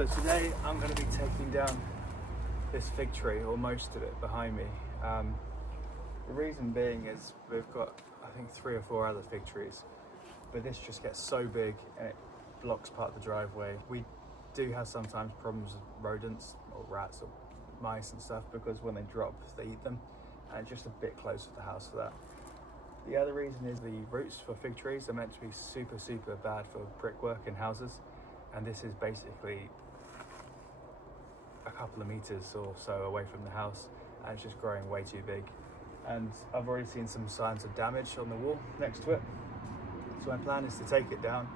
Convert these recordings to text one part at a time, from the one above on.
So today I'm going to be taking down this fig tree, or most of it, behind me. The reason being is we've got, I think, 3 or 4 other fig trees, but this just gets so big and it blocks part of the driveway. We do have sometimes problems with rodents or rats or mice and stuff, because when they drop they eat them, and it's just a bit close to the house for that. The other reason is the roots for fig trees are meant to be super bad for brickwork in houses, and this is basically a couple of meters or so away from the house, and it's just growing way too big. And I've already seen some signs of damage on the wall next to it, so my plan is to take it down,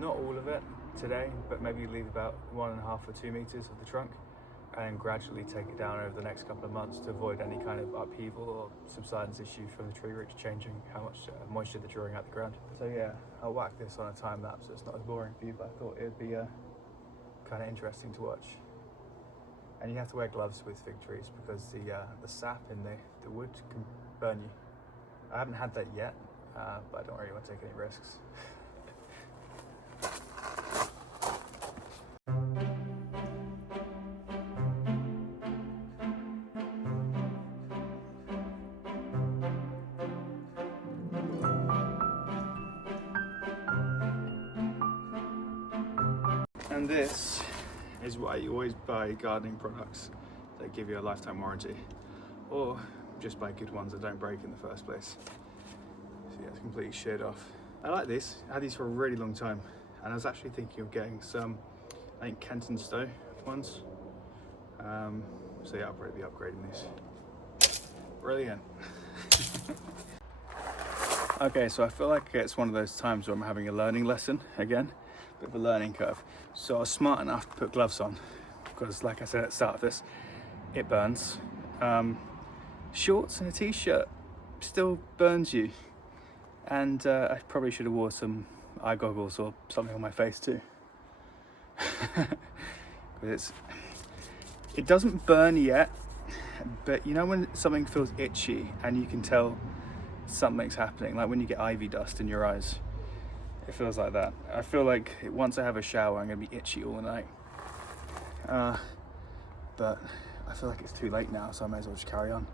not all of it today, but maybe leave about 1.5 or 2 meters of the trunk, and then gradually take it down over the next couple of months to avoid any kind of upheaval or subsidence issue from the tree roots changing how much moisture they're drawing out the ground. So yeah, I'll whack this on a time lapse so it's not as boring for you, but I thought it would be kind of interesting to watch. And you have to wear gloves with fig trees because the sap in the wood can burn you. I haven't had that yet, but I don't really want to take any risks. And this is why you always buy gardening products that give you a lifetime warranty, or just buy good ones that don't break in the first place. So yeah, it's completely sheared off. I like these. I had these for a really long time, and I was actually thinking of getting some, I think, Kent and Stowe ones. So yeah, I'll probably be upgrading these. Brilliant. Okay, so I feel like it's one of those times where I'm having a learning lesson again. Bit of a learning curve. So I was smart enough to put gloves on because, like I said at the start of this, it burns. Shorts and a t-shirt still burns you, and I probably should have wore some eye goggles or something on my face too. It doesn't burn yet, but you know when something feels itchy and you can tell something's happening, like when you get ivy dust in your eyes. It feels like that. I feel like once I have a shower, I'm going to be itchy all night. But I feel like it's too late now, so I may as well just carry on.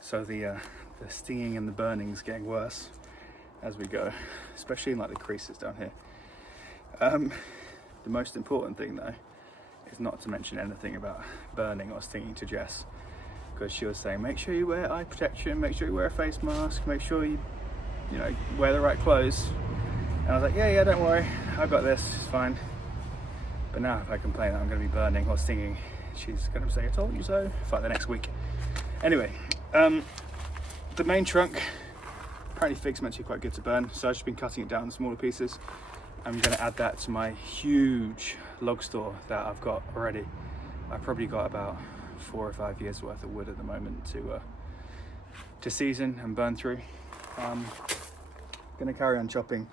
So the stinging and the burning is getting worse as we go, especially in like the creases down here. The most important thing though is not to mention anything about burning or stinging to Jess, because she was saying make sure you wear eye protection, make sure you wear a face mask, make sure you wear the right clothes. And I was like, yeah, don't worry, I got this, it's fine. But now if I complain that I'm going to be burning or stinging, she's going to say I told you so for like the next week. Anyway, the main trunk, apparently fig's meant to be quite good to burn, so I've just been cutting it down in smaller pieces. I'm going to add that to my huge log store that I've got already. I've probably got about 4 or 5 years worth of wood at the moment to season and burn through. I'm going to carry on chopping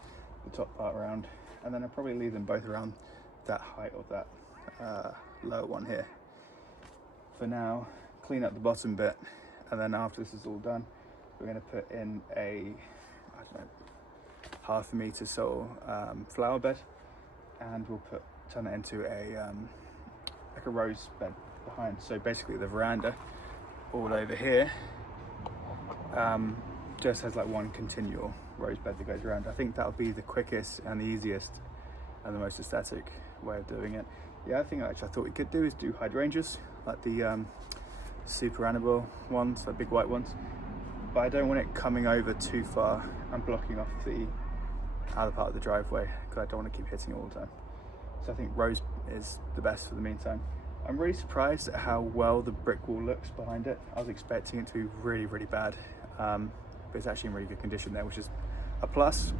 the top part around, and then I'll probably leave them both around that height of that lower one here. For now, clean up the bottom bit, and then after this is all done, we're going to put in a, I don't know, 1/2 meter so flower bed, and we'll turn it into a like a rose bed behind. So basically the veranda all over here just has like one continual rose bed that goes around. I think that'll be the quickest and the easiest and the most aesthetic way of doing it. The other thing actually I thought we could do is do hydrangeas, like the super animal ones, like big white ones. But I don't want it coming over too far and blocking off the other part of the driveway, because I don't want to keep hitting it all the time. So I think rose is the best for the meantime. I'm really surprised at how well the brick wall looks behind it. I was expecting it to be really, really bad, but it's actually in really good condition there, which is a plus.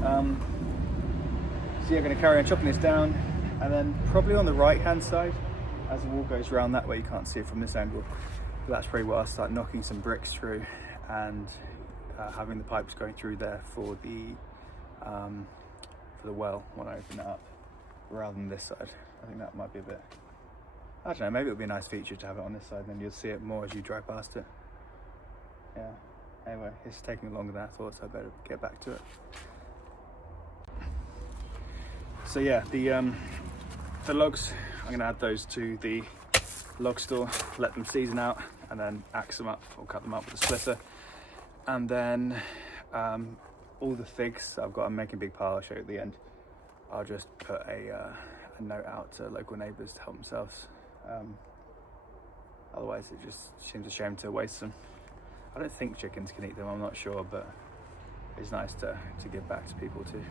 So yeah, I'm going to carry on chopping this down, and then probably on the right hand side, as the wall goes around that way, you can't see it from this angle, but that's probably where I'll start knocking some bricks through and having the pipes going through there for the well when I open it up, rather than this side. I think that might be a bit, I don't know, maybe it'll be a nice feature to have it on this side, then you'll see it more as you drive past it. Yeah, anyway, it's taking longer than I thought, so I better get back to it. So yeah, the logs, I'm going to add those to the log store, let them season out, and then axe them up or cut them up with a splitter. And then all the figs I've got, I'm making a big pile, I'll show you at the end. I'll just put a note out to local neighbours to help themselves. Otherwise it just seems a shame to waste them. I don't think chickens can eat them, I'm not sure, but it's nice to give back to people too.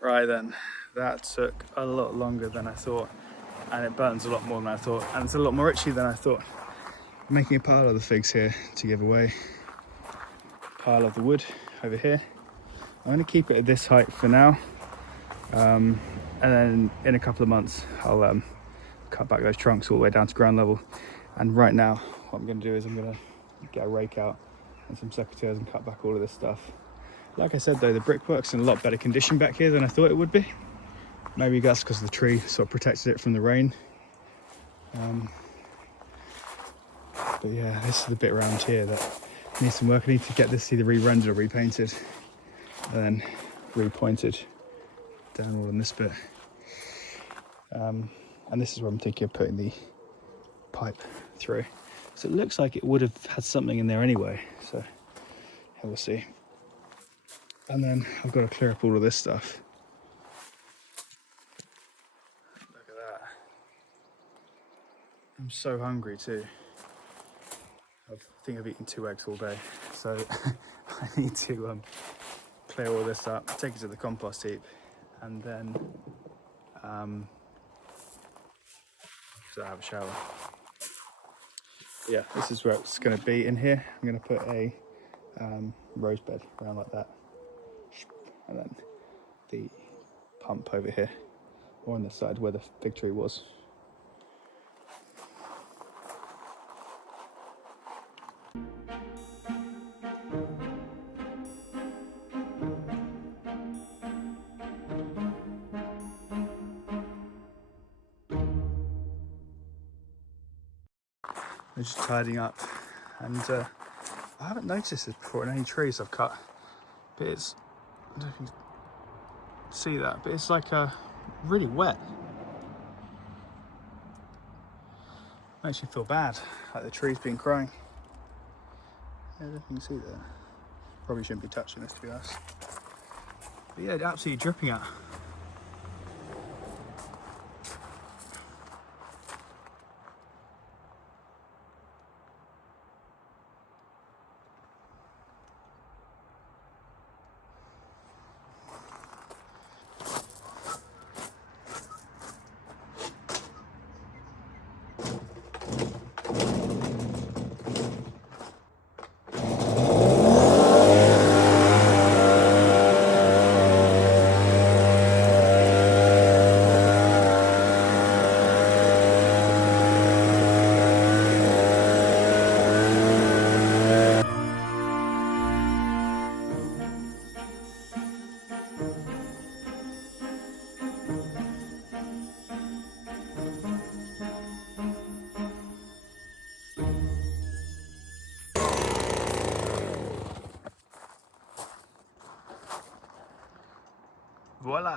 Right then, that took a lot longer than I thought, and it burns a lot more than I thought, and it's a lot more itchy than I thought. I'm making a pile of the figs here to give away. Pile of the wood over here. I'm going to keep it at this height for now, and then in a couple of months I'll cut back those trunks all the way down to ground level. And right now what I'm going to do is I'm going to get a rake out and some secateurs and cut back all of this stuff. Like I said though, the brickwork's in a lot better condition back here than I thought it would be. Maybe that's because the tree sort of protected it from the rain. But yeah, this is the bit around here that needs some work. I need to get this either re-rendered or repainted, and then repointed down all in this bit. And this is where I'm thinking of putting the pipe through. So it looks like it would have had something in there anyway, so yeah, we'll see. And then I've got to clear up all of this stuff. Look at that. I'm so hungry too. I think I've eaten 2 eggs all day, so I need to clear all this up, take it to the compost heap, and then so have a shower. Yeah, this is where it's going to be in here. I'm going to put a rose bed around like that. And then the pump over here, or on this side where the fig tree was. I'm just tidying up, and I haven't noticed this before in any trees I've cut, but it's, I don't know if you can see that, but it's like really wet. Makes me feel bad, like the tree's been crying. Yeah, I don't know if you can see that. Probably shouldn't be touching this, to be honest. But yeah, absolutely dripping out. Voila!